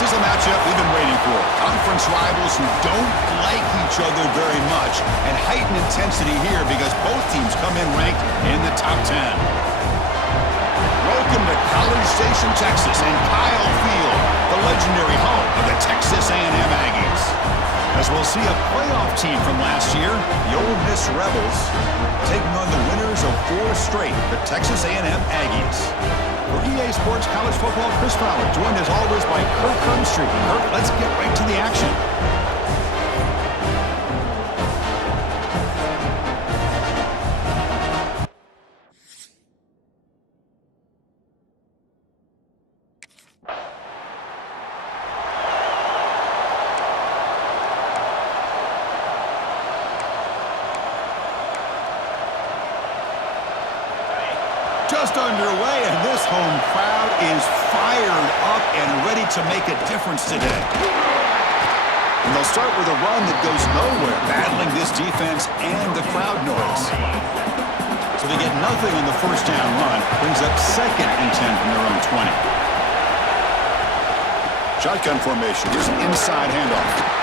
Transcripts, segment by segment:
This is a matchup we've been waiting for. Conference rivals who don't like each other very much, and heightened intensity here because both teams come in ranked in the top 10. Welcome to College Station, Texas, and Kyle Field, the legendary home of the Texas A&M Aggies. As we'll see a playoff team from last year, the Ole Miss Rebels, taking on the winners of 4 straight, the Texas A&M Aggies. For EA Sports College Football, Chris Fowler, joined as always by Kirk Hermstreet. Kirk, let's get right to the action. Just underway, and this home crowd is fired up and ready to make a difference today. And they'll start with a run that goes nowhere, battling this defense and the crowd noise. So they get nothing on the first down run, brings up 2nd and 10 from their own 20. Shotgun formation, here's an inside handoff.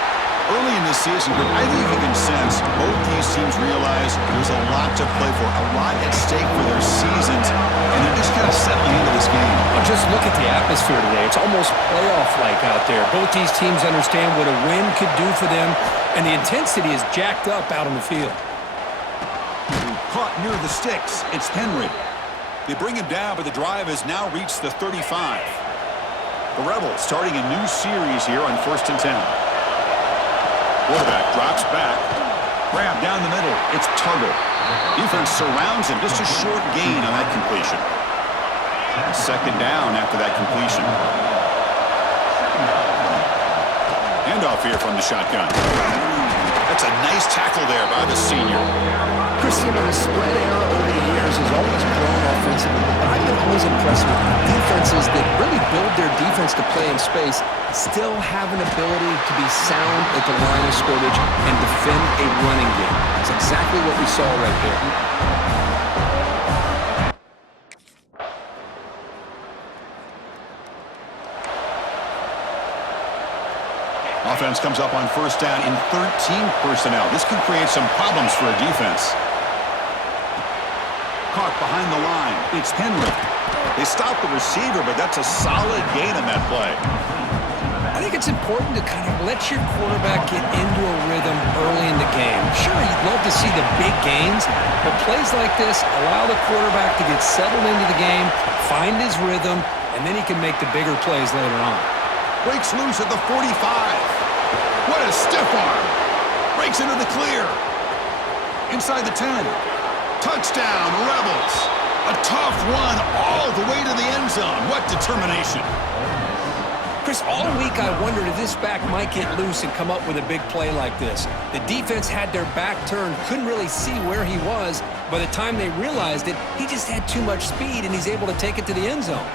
Early in this season, I think you can sense both these teams realize there's a lot to play for, a lot at stake for their seasons, and they're just kind of settling into this game. Well, just look at the atmosphere today. It's almost playoff-like out there. Both these teams understand what a win could do for them, and the intensity is jacked up out on the field. Caught near the sticks. It's Henry. They bring him down, but the drive has now reached the 35. The Rebels starting a new series here on 1st and 10. Quarterback drops back. Grab down the middle. It's Tuggle. Defense surrounds him. Just a short gain on that completion. 2nd down after that completion. Handoff here from the shotgun. That's a nice tackle there by the senior. Chris, the spread era over the years has always grown offensively, but I've been always impressed with defenses that really build their defense to play in space, still have an ability to be sound at the line of scrimmage and defend a running game. It's exactly what we saw right there. Offense comes up on 1st down in 13 personnel. This can create some problems for a defense. Caught behind the line. It's Henry. They stop the receiver, but that's a solid gain on that play. I think it's important to kind of let your quarterback get into a rhythm early in the game. Sure, you'd love to see the big gains, but plays like this allow the quarterback to get settled into the game, find his rhythm, and then he can make the bigger plays later on. Breaks loose at the 45. What a stiff arm. Breaks into the clear. Inside the 10. Touchdown, Rebels. A tough run all the way to the end zone. What determination. Chris, all week I wondered if this back might get loose and come up with a big play like this. The defense had their back turned, couldn't really see where he was. By the time they realized it, he just had too much speed, and he's able to take it to the end zone.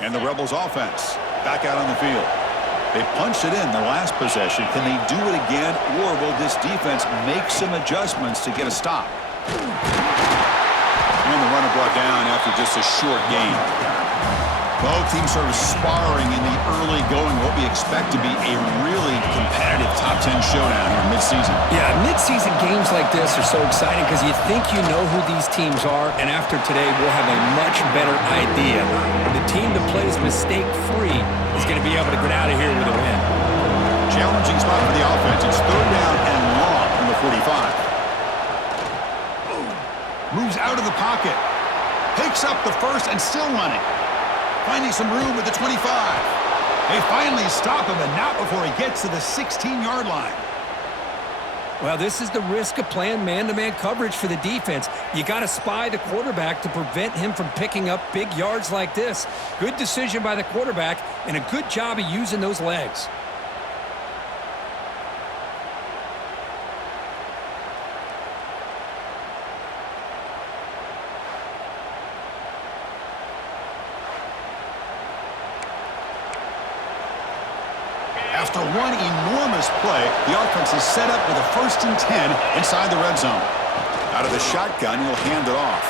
And the Rebels offense back out on the field. They punched it in their last possession. Can they do it again, or will this defense make some adjustments to get a stop? And the runner brought down after just a short gain. Both teams sort of sparring in the early going, what we expect to be a really competitive top 10 showdown here mid-season. Yeah, mid-season games like this are so exciting because you think you know who these teams are, and after today we'll have a much better idea. The team that plays mistake-free is going to be able to get out of here with a win. Challenging spot for the offense. It's 3rd down and long from the 45. Moves out of the pocket. Picks up the first and still running. Finding some room at the 25. They finally stop him, and not before he gets to the 16-yard line. Well, this is the risk of playing man-to-man coverage for the defense. You got to spy the quarterback to prevent him from picking up big yards like this. Good decision by the quarterback and a good job of using those legs. After one enormous play, the offense is set up with a 1st and 10 inside the red zone. Out of the shotgun, he'll hand it off.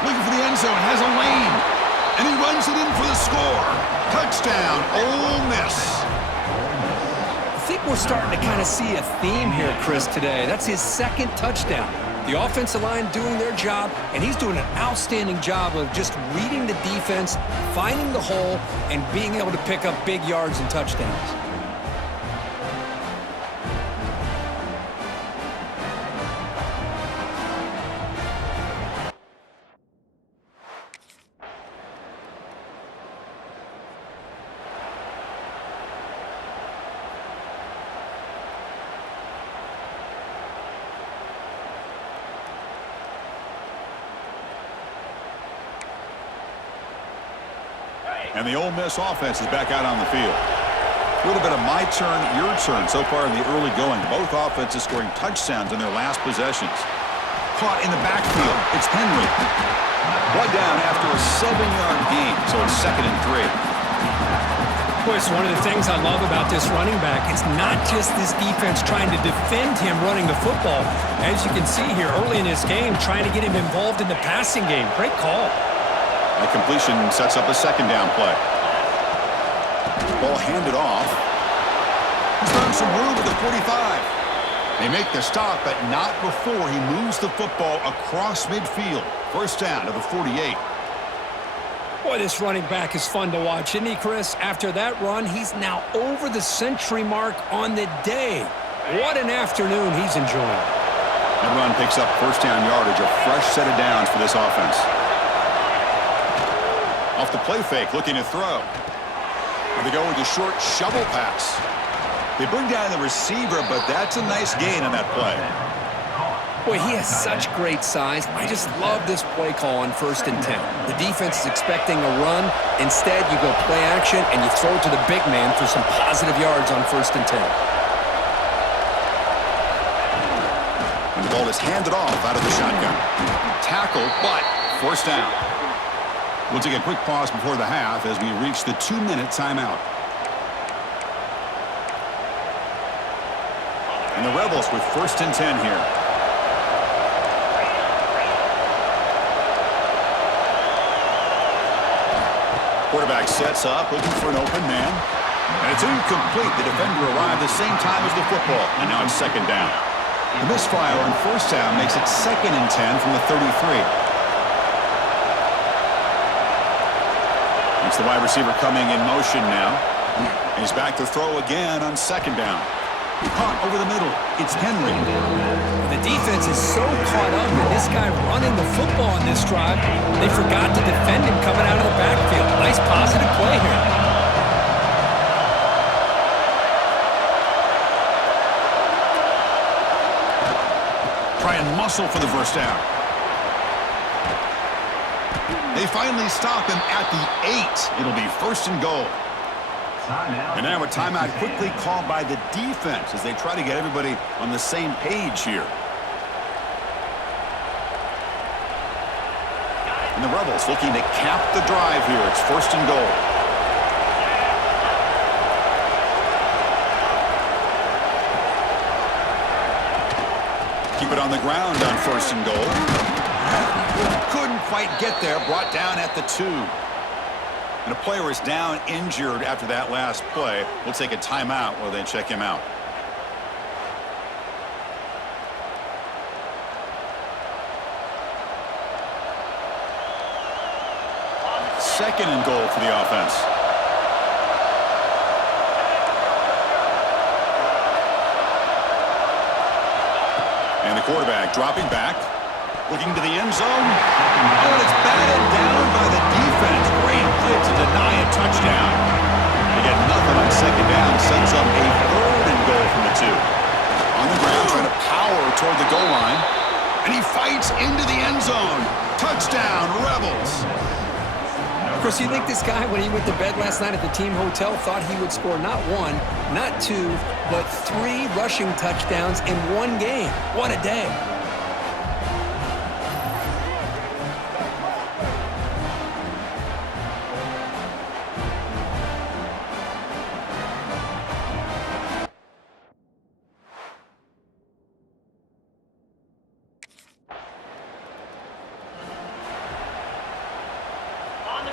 Looking for the end zone, has a lane. And he runs it in for the score. Touchdown, Ole Miss. I think we're starting to kind of see a theme here, Chris, today. That's his 2nd touchdown. The offensive line doing their job, and he's doing an outstanding job of just reading the defense, finding the hole, and being able to pick up big yards and touchdowns. And the Ole Miss offense is back out on the field. A little bit of my turn, your turn so far in the early going. Both offenses scoring touchdowns in their last possessions. Caught in the backfield. It's Henry. One down after a 7-yard gain, so it's 2nd and 3. Boy, it's one of the things I love about this running back. It's not just this defense trying to defend him running the football. As you can see here early in this game, trying to get him involved in the passing game. Great call. That completion sets up a 2nd down play. Ball handed off. He's found some room at the 45. They make the stop, but not before he moves the football across midfield. 1st down to the 48. Boy, this running back is fun to watch, isn't he, Chris? After that run, he's now over the century mark on the day. What an afternoon he's enjoying. That run picks up 1st down yardage, a fresh set of downs for this offense. Off the play fake, looking to throw. And they go with a short shovel pass. They bring down the receiver, but that's a nice gain on that play. Boy, he has such great size. I just love this play call on 1st and 10. The defense is expecting a run. Instead, you go play action, and you throw it to the big man for some positive yards on 1st and 10. And the ball is handed off out of the shotgun. Tackle, but 1st down. We'll take a quick pause before the half as we reach the 2-minute timeout. And the Rebels with 1st and 10 here. Quarterback sets up, looking for an open man. And it's incomplete. The defender arrived the same time as the football. And now it's 2nd down. The misfire on 1st down makes it 2nd and 10 from the 33. It's the wide receiver coming in motion now. He's back to throw again on 2nd down. Caught over the middle. It's Henry. The defense is so caught up in this guy running the football on this drive, they forgot to defend him coming out of the backfield. Nice positive play here. Try and muscle for the 1st down. They finally stop him at the 8. It'll be 1st and goal. And now a timeout quickly called by the defense as they try to get everybody on the same page here. And the Rebels looking to cap the drive here. It's 1st and goal. Keep it on the ground on 1st and goal. Couldn't quite get there, brought down at the 2. And a player is down injured after that last play. We'll take a timeout while they check him out. Second and goal for the offense. And the quarterback dropping back. Looking to the end zone. Oh, and it's batted down by the defense. Great play to deny a touchdown. They get nothing on 2nd down. Sets up a 3rd and goal from the 2. On the ground, trying to power toward the goal line. And he fights into the end zone. Touchdown, Rebels. Of course, you think this guy, when he went to bed last night at the team hotel, thought he would score not one, not two, but 3 rushing touchdowns in one game. What a day.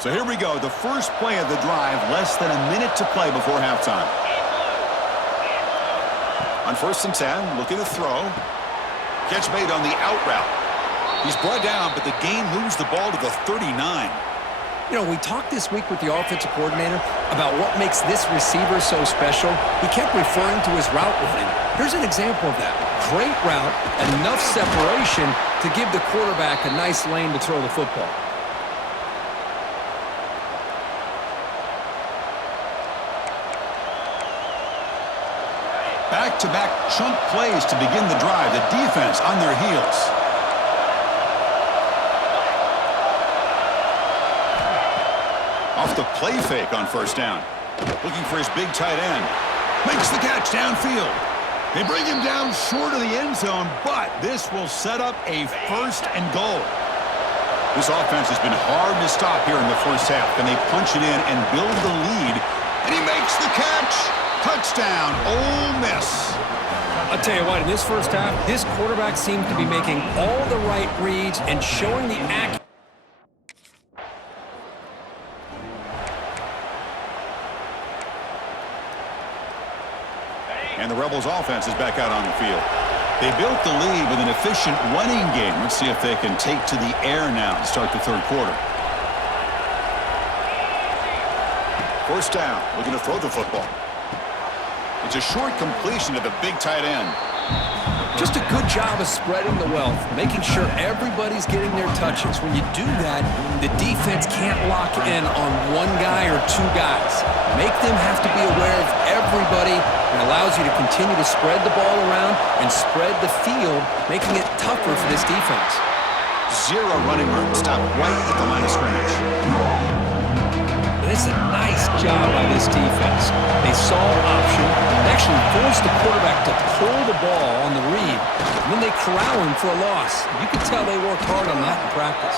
So here we go, the first play of the drive, less than a minute to play before halftime. On 1st and 10, looking to throw. Catch made on the out route. He's brought down, but the game moves the ball to the 39. You know, we talked this week with the offensive coordinator about what makes this receiver so special. He kept referring to his route running. Here's an example of that. Great route, enough separation to give the quarterback a nice lane to throw the football. Back-to-back chunk plays to begin the drive. The defense on their heels. Off the play fake on 1st down. Looking for his big tight end. Makes the catch downfield. They bring him down short of the end zone, but this will set up a 1st and goal. This offense has been hard to stop here in the first half. Can they punch it in and build the lead? And he makes the catch. Touchdown, Ole Miss. I'll tell you what, in this first half, this quarterback seems to be making all the right reads and showing the accuracy. And the Rebels offense is back out on the field. They built the lead with an efficient running game. Let's see if they can take to the air now to start the 3rd quarter. 1st down, looking to throw the football. It's a short completion to the big tight end. Just a good job of spreading the wealth, making sure everybody's getting their touches. When you do that, the defense can't lock in on one guy or 2 guys. Make them have to be aware of everybody. It allows you to continue to spread the ball around and spread the field, making it tougher for this defense. 0 running room. Stop right at the line of scrimmage. It's a nice job by this defense. They saw option, they actually forced the quarterback to pull the ball on the read, and then they corral him for a loss. You can tell they worked hard on that in practice.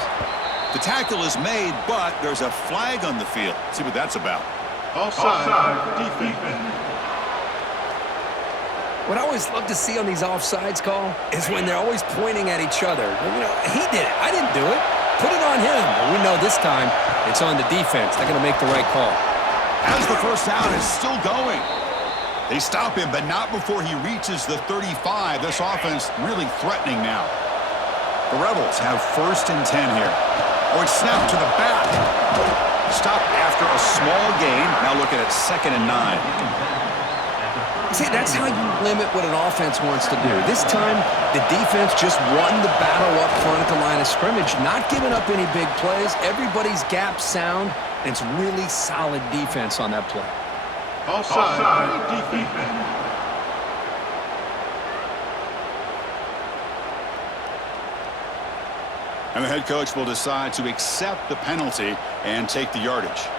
The tackle is made, but there's a flag on the field. Let's see what that's about. Offside, defense. What I always love to see on these offsides call is when they're always pointing at each other. You know, he did it. I didn't do it. Put it on him. But we know this time it's on the defense. They're going to make the right call. As the first down is still going. They stop him, but not before he reaches the 35. This offense really threatening now. The Rebels have 1st and 10 here. Oh, it's snapped to the back. Stop after a small gain. Now looking at 2nd and 9. See, that's how you limit what an offense wants to do. This time, the defense just won the battle up front at the line of scrimmage, not giving up any big plays. Everybody's gap sound, and it's really solid defense on that play. Offside, defense. And the head coach will decide to accept the penalty and take the yardage.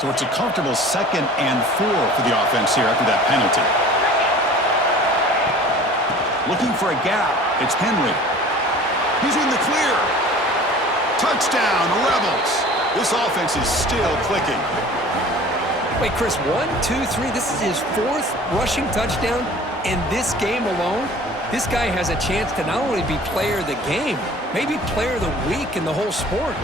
So it's a comfortable 2nd and 4 for the offense here after that penalty. Looking for a gap. It's Henry. He's in the clear. Touchdown, Rebels. This offense is still clicking. Wait, Chris, 1, 2, 3. This is his 4th rushing touchdown in this game alone. This guy has a chance to not only be player of the game, maybe player of the week in the whole sport.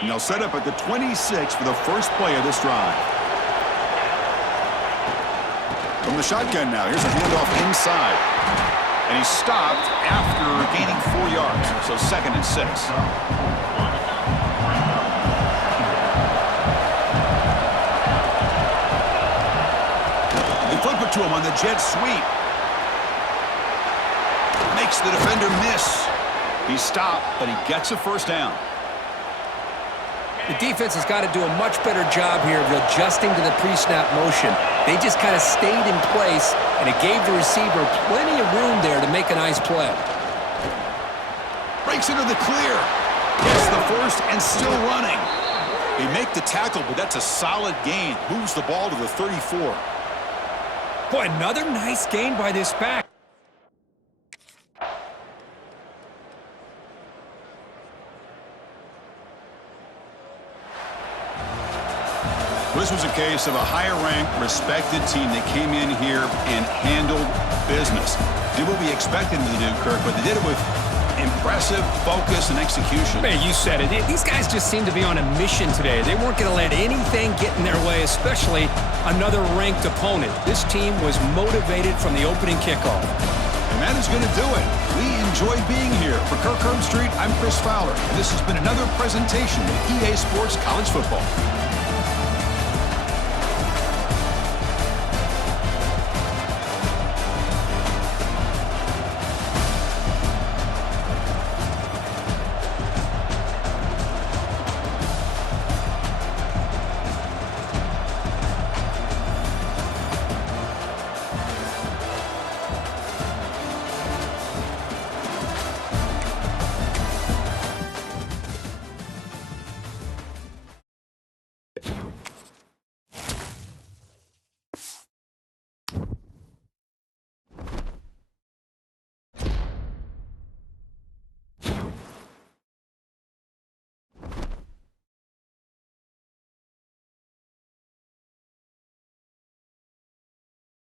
And they'll set up at the 26 for the first play of this drive. From the shotgun now, here's a handoff inside. And he's stopped after gaining 4 yards, so 2nd and 6. out to him on the jet sweep. Makes the defender miss. He stopped, but he gets a first down. The defense has got to do a much better job here of adjusting to the pre-snap motion. They just kind of stayed in place, and it gave the receiver plenty of room there to make a nice play. Breaks into the clear. Gets the first and still running. They make the tackle, but that's a solid gain. Moves the ball to the 34. Boy, another nice gain by this back. This was a case of a higher-ranked, respected team that came in here and handled business. Did what we expected them to do, Kirk, but they did it with impressive focus and execution. Man, you said it. These guys just seem to be on a mission today. They weren't going to let anything get in their way, especially another ranked opponent. This team was motivated from the opening kickoff. And that is going to do it. We enjoyed being here. For Kirk Herbstreit, I'm Chris Fowler, and this has been another presentation of EA Sports College Football.